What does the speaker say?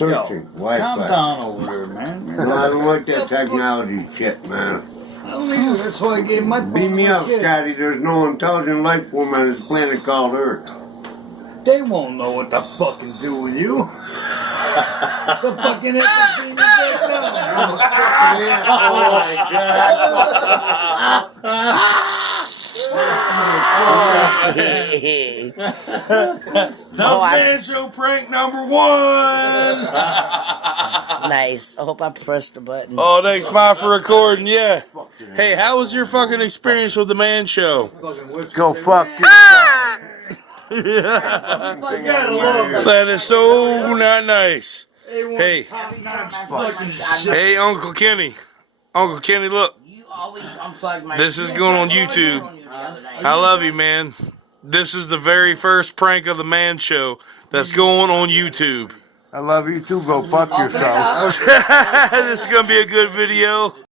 searching Wi-Fi. Calm down over there, man. No, I don't like that technology shit, man. I don't either. That's why I gave my phone Beat to me my up, kid. Scotty. There's no intelligent life form on this planet called Earth. They won't know what to fucking do with you. The fucking everything is Oh my I- Man Show prank number 1. Nice. I hope I pressed the button. Oh, thanks, Ma, for recording. Yeah. Hey, how was your fucking experience with the Man Show? Go fuck yourself. That is so not nice. Hey, hey, Uncle Kenny. Uncle Kenny, look. You always unplug my. This is going on YouTube. I love you, man. This is the very first prank of the Man Show that's going on YouTube. I love you too. Go fuck yourself. This is going to be a good video.